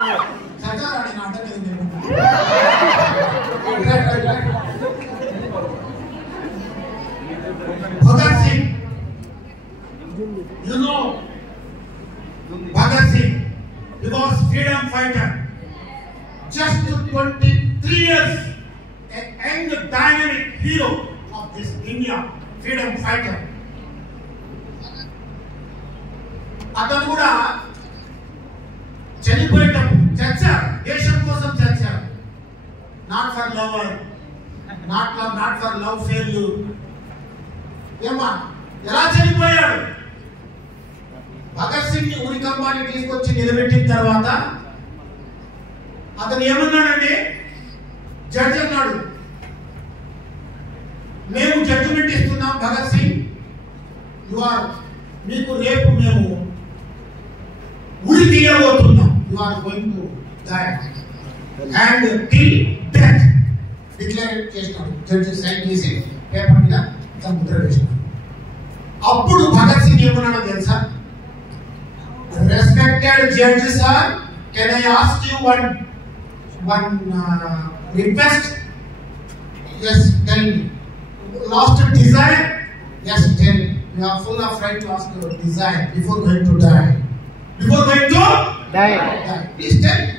Bhagat Singh, you know Bhagat Singh, he was freedom fighter. Just 23 years, a young dynamic hero of this India, freedom fighter. అతను కూడా చనిపోయేటప్పుడు చచ్చారు, దేశం కోసం చచ్చారు. Not for lover, not for love failure. ఏమా ఎలా చనిపోయాడు? భగత్ సింగ్ ని ఉరికంబాన్ని తీసుకొచ్చి నిలబెట్టిన తర్వాత అతను ఏమన్నాడండి? జడ్జి అన్నాడు, మేము జడ్జిమెంట్ ఇస్తున్నాం భగత్ సింగ్, మీకు రేపు మేము ఉరి తీయబోతున్నాం. You are going to die and till death declare చేసినాడు. జడ్జి సైన్ చేసి పేపర్ మీద ముద్ర వేసినాడు. అప్పుడు భగత్ సింగ్ ఏమన్నాడో తెలుసా? Respected judge sir, can I ask you one request? Yes, tell me. Lost a desire? Yes, tell me. You are full of right to ask your desire before going to die. Before going to die. Please tell me.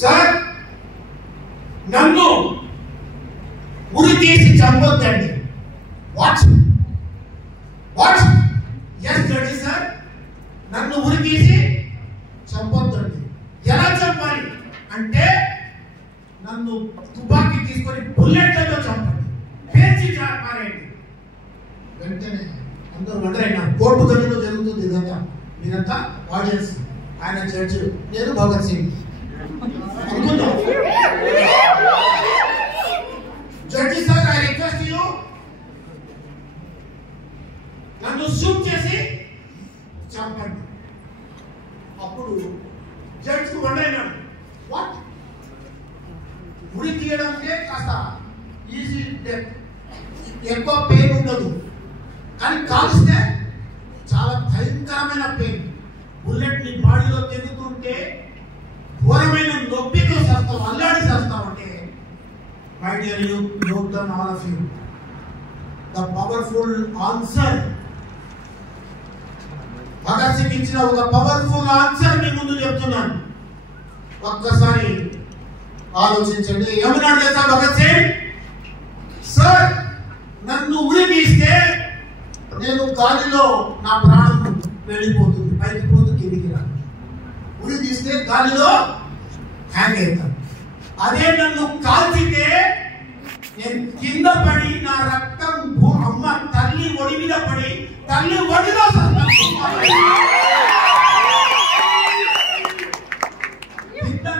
Sir, నన్ను ఉరి తీసి చంపొద్దండి. What? Yes, judge sir. నన్ను ఉరి తీసి చంపొద్దండి. ఎలా చంపాలి అంటే నన్ను తుపాకీ తీసుకొని బుల్లెట్లతో చంపండి, పేర్చి పారేయండి. వెంటనే అందరూ వండరైన కోర్టు గదిలో జరుగుతుంది ఇదంతా. మీరంతా ఆడియన్స్, ఆయన జడ్జి, నేను భగత్ సింగ్ అనుకుందాం. Judge sir, I request you, నన్ను షూట్ చేసి చంపండి. అప్పుడు జడ్జి వండరైనాడు. వాట్? ఉరి తీయడం అంటే కాస్త ఈజీ డెత్, ఎక్కువ పెయిన్ ఉండదు. కానీ కాల్స్తే చాలా భయంకరమైన పెయిన్. బుల్లెట్ ని బాడీలో తెగుతుంటే ఘోరమైన నొప్పితో చేస్తాం, అల్లాడి చేస్తాం. అంటే my dear you, note down all of you the powerful answer. Bhagat Singh ఇచ్చిన ఒక పవర్ఫుల్ ఆన్సర్ మీ ముందు చెప్తున్నాను. ఒక్కసారి ఆలోచించండి. ఏమన్నాడు తెలుసా భగత్ సింగ్? సార్, నన్ను ఉరి తీస్తే నేను గాలిలో నా ప్రాణం వెళ్ళిపోతుంది, పైకి పోతూ కిందికి రాదు. ఉరి తీస్తే గాలిలో హ్యాంగ్ అవుతాను. అదే నన్ను కాల్చితే నేను కింద పడి నా రక్తం అమ్మ తల్లి ఒడి మీద పడి తల్లి ఒడిలో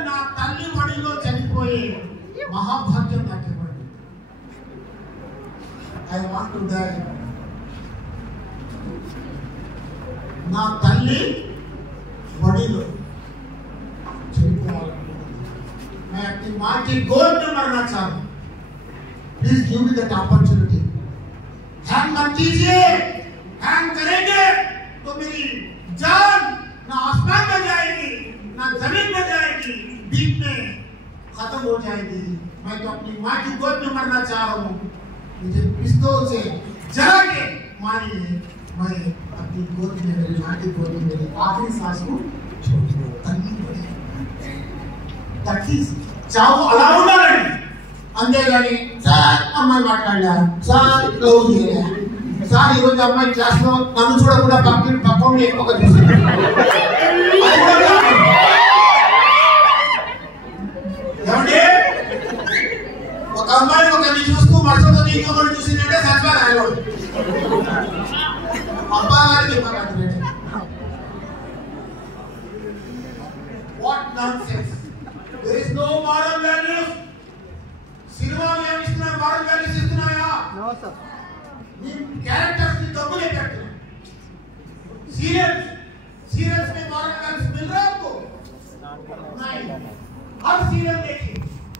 నా తల్లి ఒడిలో చనిపోయే మహాభాగ్యం నాకు ఇవ్వండి. I want to die. నా తల్లి ఒడిలో చనిపోవాలనుకుంటున్నాను. मैं अपनी माँ की गोद में मरना चाहता हूँ. Please give me that opportunity. Hang मत कीजिए, हैंग करेंगे तो मेरी जान ना आसमान में जाएगी ना जमीन में जाएगी, बीच में खत्म हो जाएगी. मैं तो अपनी माँ की गोद में मरना चाह रहा हूँ. मुझे पिस्तौल से जला के मारिए, मैं अपनी गोद में, मेरी माँ की गोद में मेरी आखिरी सांस को छोड़ दूँ. చావు అలా ఉండాలండి. అంతేగాని సార్ అమ్మాయి మాట్లాడా, సార్ క్లోజ్ చేయలే, సార్ ఈరోజు అమ్మాయి క్లాస్ లో నన్ను చూడకుండా పక్కన ఎక్కువ చూసింది. ఏమండి, ఒక అమ్మాయి ఒకరిని చూస్తూ మరుసటి ఇంకొకరిని చూసిందంటే సరిపోయి ఆయన అబ్బాయి గారికి చెప్పాలి. What nonsense! There is no moral values. Cinema ఏమి ఇస్తున్నా? moral values ఇస్తున్నాయా? No sir. మీ క్యారెక్టర్స్ ని డబ్బులే పెడుతున్నారు. सीरियल्स में moral values मिल रहा है आपको? नहीं. हर सीरियल देखिए,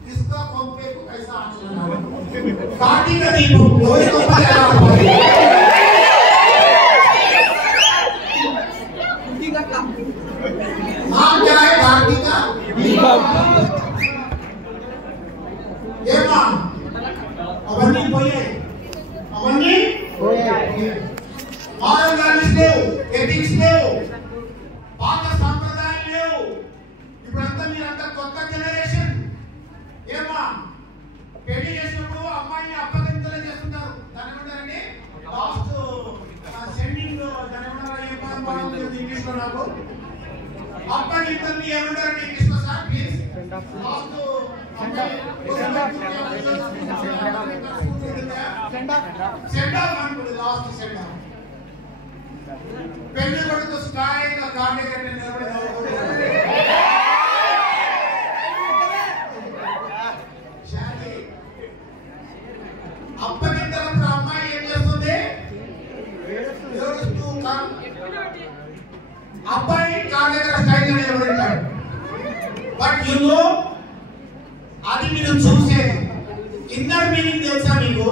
किसका पंपे को कैसा आंच लगा हुआ है. पार्टी का दीपक कोई तो पता हाँ क्या है भारती का మీరంతా కొత్త జనరేషన్. ఏమా పెళ్లి చేసినప్పుడు అమ్మాయిని అప్పగింతలే చేస్తుంటారు. దాని ఏమంటారండి? లాస్ట్ సెండింగ్ దాని ఏమంటారు ఇంగ్లీష్ లో? నాకు అప్పగింతల్ని ఏమంటారండి ఇంగ్లీష్ లో సార్? ప్లీజ్. లాస్ట్ సెండ్ ఆఫ్ అనుకోండి. Last send off. పెళ్లి కొడుకు స్టాయిగా కాళ్ళ కట్టి నిలబడి అప్పగింతలప్పుడు అమ్మాయి ఏం చేస్తుంది? అబ్బాయి కాళ్ళ దగ్గర స్టైల్గా నిలబడతాడు. బట్ అది మీరు చూసేది. ఇన్నర్ మీనింగ్ తెలుసా మీకు?